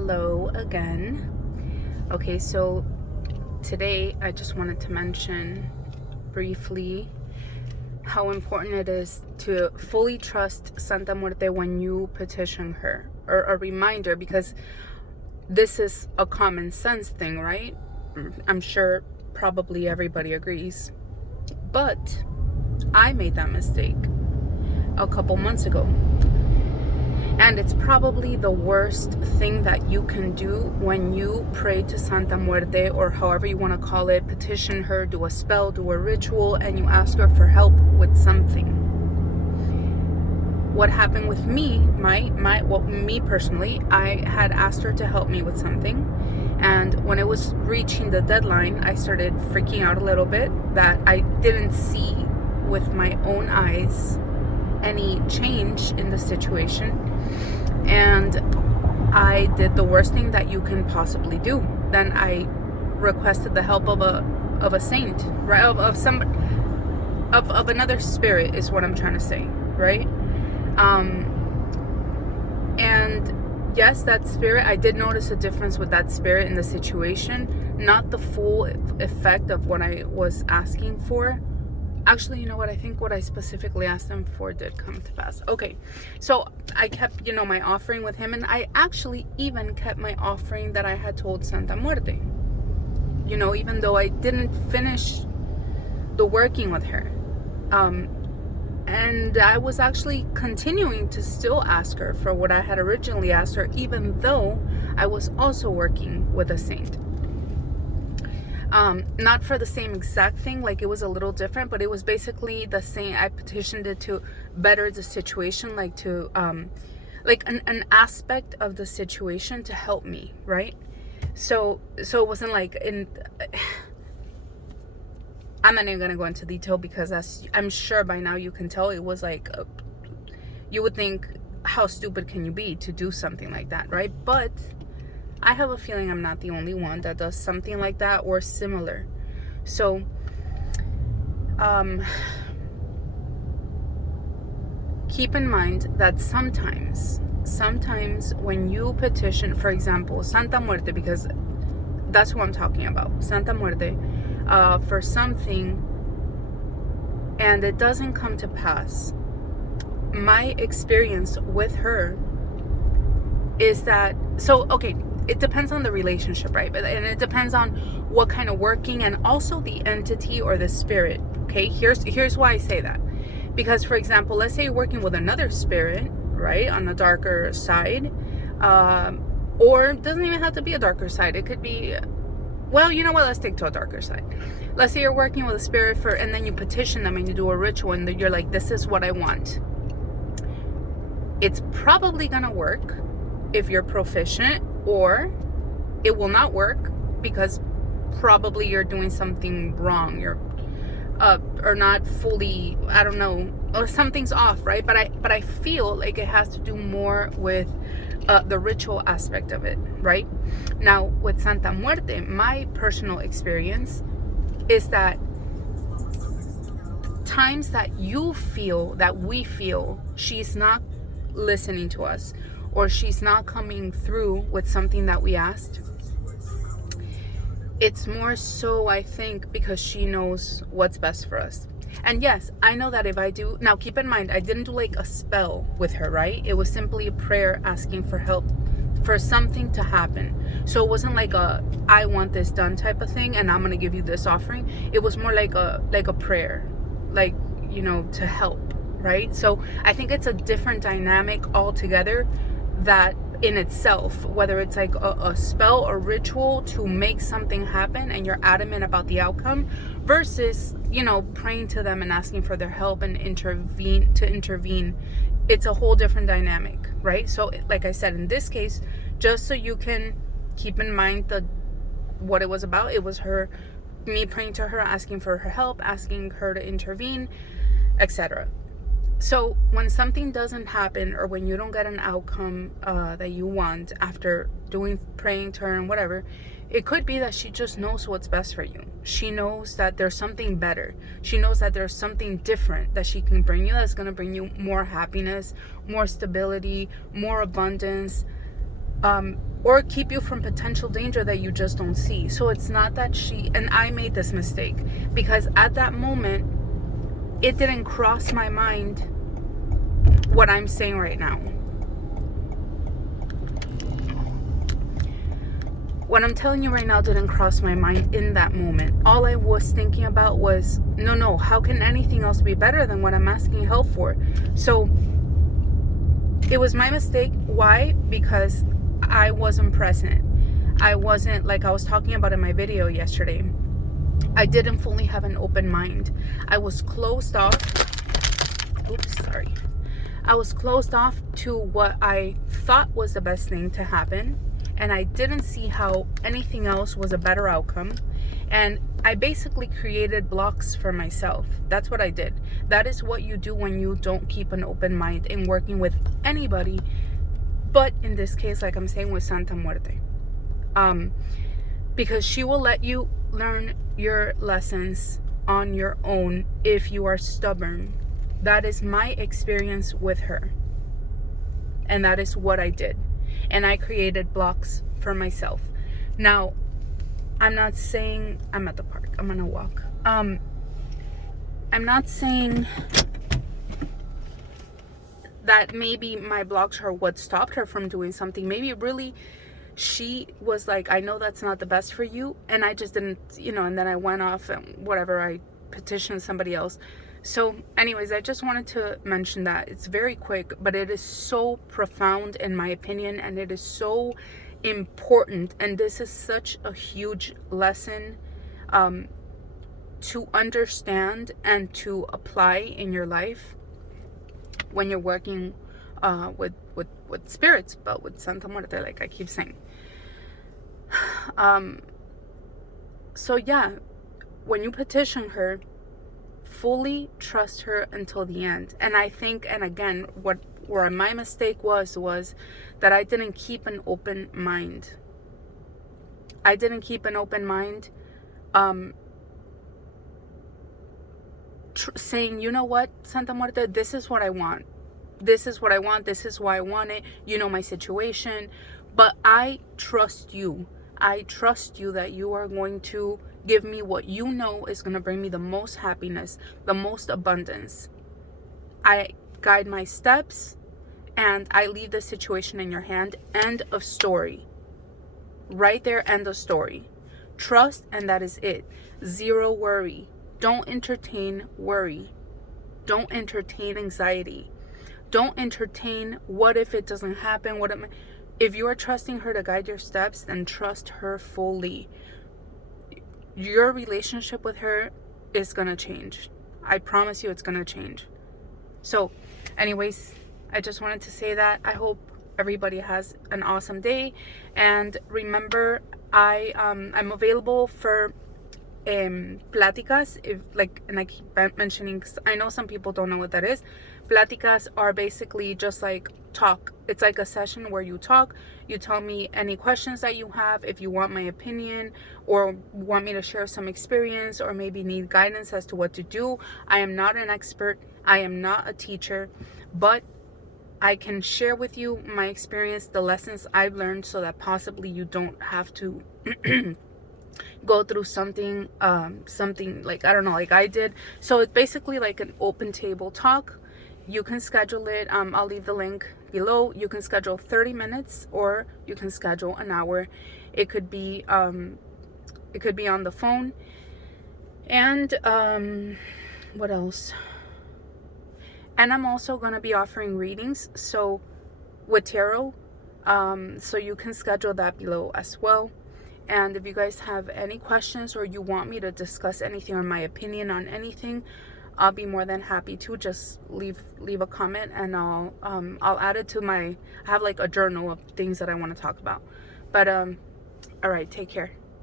Hello again. Okay, so today I just wanted to mention briefly how important it is to fully trust Santa Muerte when you petition her, or a reminder, because this is a common sense thing, right? I'm sure probably everybody agrees. But I made that mistake a couple months ago. And it's probably the worst thing that you can do when you pray to Santa Muerte, or however you want to call it, petition her, do a spell, do a ritual, and you ask her for help with something. What happened with me, me personally, I had asked her to help me with something. And when it was reaching the deadline, I started freaking out a little bit that I didn't see with my own eyes any change in the situation, and I did the worst thing that you can possibly do. Then I requested the help of a saint, right? Of another spirit is what I'm trying to say, right? And yes, that spirit, I did notice a difference with that spirit in the situation, not the full effect of what I was asking for. Actually, you know what? I think what I specifically asked him for did come to pass. Okay, so I kept, my offering with him, and I actually even kept my offering that I had told Santa Muerte. Even though I didn't finish the working with her. And I was actually continuing to still ask her for what I had originally asked her, even though I was also working with a saint. Not for the same exact thing, like it was a little different, but it was basically the same. I petitioned it to better the situation, like to like an aspect of the situation to help me, right? So it wasn't like I'm not even gonna go into detail, because I'm sure by now you can tell it was like you would think, how stupid can you be to do something like that, right? But I have a feeling I'm not the only one that does something like that or similar. So, keep in mind that sometimes when you petition, for example, Santa Muerte, because that's who I'm talking about, Santa Muerte, for something, and it doesn't come to pass, my experience with her is that, okay, it depends on the relationship, right? And it depends on what kind of working, and also the entity or the spirit. Okay, here's why I say that. Because, for example, let's say you're working with another spirit, right, on the darker side, or it doesn't even have to be a darker side. It could be, well, you know what? Let's take to a darker side. Let's say you're working with a spirit and then you petition them and you do a ritual, and you're like, this is what I want. It's probably gonna work if you're proficient, or it will not work because probably you're doing something wrong. You're or not fully, I don't know, or something's off, right? But I feel like it has to do more with the ritual aspect of it, right? Now with Santa Muerte, my personal experience is that times that we feel she's not listening to us, or she's not coming through with something that we asked, it's more so, I think, because she knows what's best for us. And yes, I know that if I do, now keep in mind, I didn't do like a spell with her, right? It was simply a prayer asking for help, for something to happen. So it wasn't like I want this done type of thing and I'm gonna give you this offering. It was more like a prayer, like, to help, right? So I think it's a different dynamic altogether, that in itself, whether it's like a spell or ritual to make something happen and you're adamant about the outcome, versus praying to them and asking for their help and intervene. It's a whole different dynamic, right? So like I said, in this case, just so you can keep in mind what it was about, it was me praying to her, asking for her help, asking her to intervene, etc. So when something doesn't happen, or when you don't get an outcome that you want after praying to her and whatever, it could be that she just knows what's best for you. She knows that there's something better. She knows that there's something different that she can bring you, that's going to bring you more happiness, more stability, more abundance, or keep you from potential danger that you just don't see. So it's not that and I made this mistake because at that moment, it didn't cross my mind what I'm saying right now. What I'm telling you right now didn't cross my mind in that moment. All I was thinking about was, no, how can anything else be better than what I'm asking help for? So it was my mistake. Why? Because I wasn't present. I wasn't, like I was talking about in my video yesterday, I didn't fully have an open mind. I was closed off. I was closed off to what I thought was the best thing to happen. And I didn't see how anything else was a better outcome. And I basically created blocks for myself. That's what I did. That is what you do when you don't keep an open mind in working with anybody. But in this case, like I'm saying with Santa Muerte. Because she will let you learn your lessons on your own if you are stubborn. That is my experience with her. And that is what I did. And I created blocks for myself. Now, I'm not saying I'm at the park. I'm gonna walk. I'm not saying that maybe my blocks are what stopped her from doing something. Maybe really she was like, I know that's not the best for you, and I just didn't, and then I went off and whatever, I petitioned somebody else. So anyways, I just wanted to mention that. It's very quick, but it is so profound in my opinion, and it is so important, and this is such a huge lesson to understand and to apply in your life when you're working with spirits, but with Santa Muerte, like I keep saying. So yeah, when you petition her, fully trust her until the end. And I think, and again, where my mistake was that I didn't keep an open mind. I didn't keep an open mind, saying, you know what, Santa Muerte, this is what I want. This is what I want. This is why I want it. You know my situation. But I trust you. I trust you that you are going to give me what you know is going to bring me the most happiness, the most abundance. I guide my steps and I leave the situation in your hand. End of story. Right there, end of story. Trust, and that is it. Zero worry. Don't entertain worry. Don't entertain anxiety. Don't entertain what if it doesn't happen. If you are trusting her to guide your steps, then trust her fully. Your relationship with her is going to change. I promise you it's going to change. So, anyways, I just wanted to say that. I hope everybody has an awesome day. And remember, I'm available for pláticas, and I keep mentioning, because I know some people don't know what that is. Pláticas are basically just like talk. It's like a session where you talk. You tell me any questions that you have, if you want my opinion or want me to share some experience or maybe need guidance as to what to do. I am not an expert. I am not a teacher, but I can share with you my experience, the lessons I've learned, so that possibly you don't have to go through something like, I don't know, like I did. So it's basically like an open table talk. You can schedule it. I'll leave the link below. You can schedule 30 minutes or you can schedule an hour. It could be on the phone. And what else? And I'm also going to be offering readings, so with tarot. So you can schedule that below as well. And if you guys have any questions or you want me to discuss anything or my opinion on anything, I'll be more than happy to. Just leave a comment and I'll add it to I have like a journal of things that I want to talk about. But all right, take care.